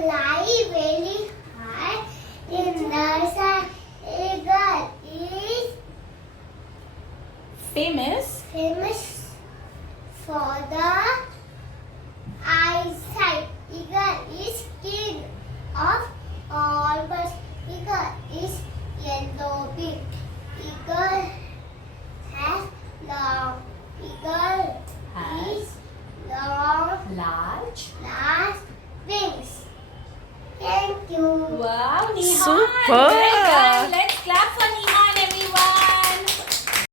fly very high in the sky. Eagle is famous for the eyesight. Eagle is king of all birds. Eagle is yellow beak. Eagle has long. Eagle is long, Large. large wings. Thank you. Wow, Nihal. Super. Very good.